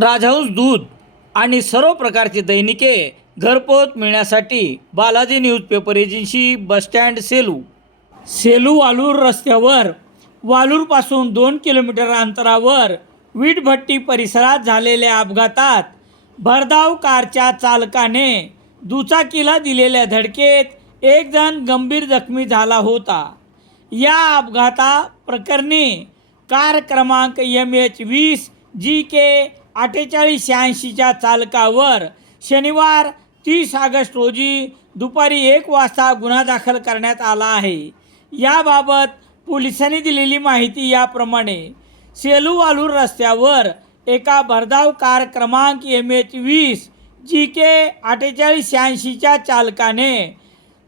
राजहंस दूध आणि सर्व प्रकारची दैनिके घरपोच मिळण्यासाठी Balaji newspaper agency bus stand Selu. Selu Valur रस्त्यावर वालूरपासून दोन किलोमीटर अंतरावर वीटभट्टी परिसरात झालेल्या अपघातात भरधाव कारच्या चालकाने दुचाकीला दिलेल्या धडकेत एक जण गंभीर जखमी झाला होता. या अपघाता प्रकरणी कार क्रमांक एम एच वीस जी के अठ्ठेचाळीस शहाऐंशीच्या चालकावर शनिवार तीस ऑगस्ट रोजी दुपारी एक वाजता गुन्हा दाखल करण्यात आला आहे. याबाबत पोलिसांनी दिलेली माहिती याप्रमाणे सेलू वालूर रस्त्यावर एका भरधाव कार क्रमांक एम एच वीस जी के अठ्ठेचाळीस शहाऐंशीच्या चालकाने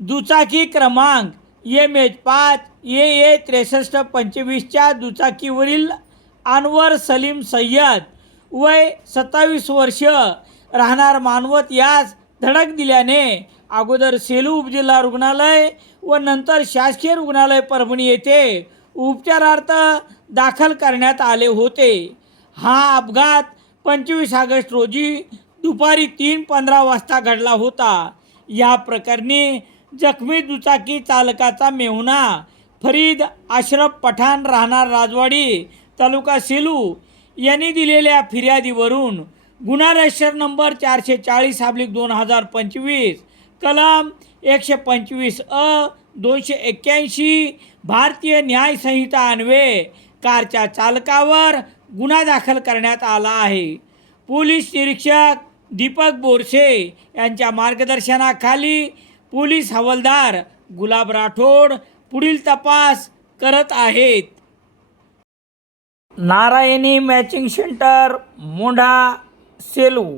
दुचाकी क्रमांक एम एच पाच ए ए त्रेसष्ट पंचवीसच्या दुचाकीवरील अनवर सलीम सय्यद वय सत्तावीस वर्ष राहणार मानवत यास धडक दिल्याने अगोदर सेलू उपजिल्हा रुग्णालय व नंतर शासकीय रुग्णालय परभणी येथे उपचारार्थ दाखल करण्यात आले होते. हा अपघात पंचवीस ऑगस्ट रोजी दुपारी तीन पंधरा वाजता घडला होता. या प्रकरणी जखमी दुचाकी चालकाचा मेहुणा फरीद अशरफ पठाण राहणार राजवाडी तालुका सेलू यांनी दिलेल्या फिर्यादीवरून गुन्हा रजिस्टर नंबर चारशे चाळीस हाबलिक दोन हजार पंचवीस कलम एकशे पंचवीस अ दोनशे एक्क्याऐंशी भारतीय न्याय संहिता अन्वये कारच्या चालकावर गुन्हा दाखल करण्यात आला आहे. पोलीस निरीक्षक दीपक बोरसे यांच्या मार्गदर्शनाखाली पोलीस हवालदार गुलाब राठोड पुढील तपास करत आहेत. નારાયણી મેચિંગ સેન્ટર મોઢા સેલવું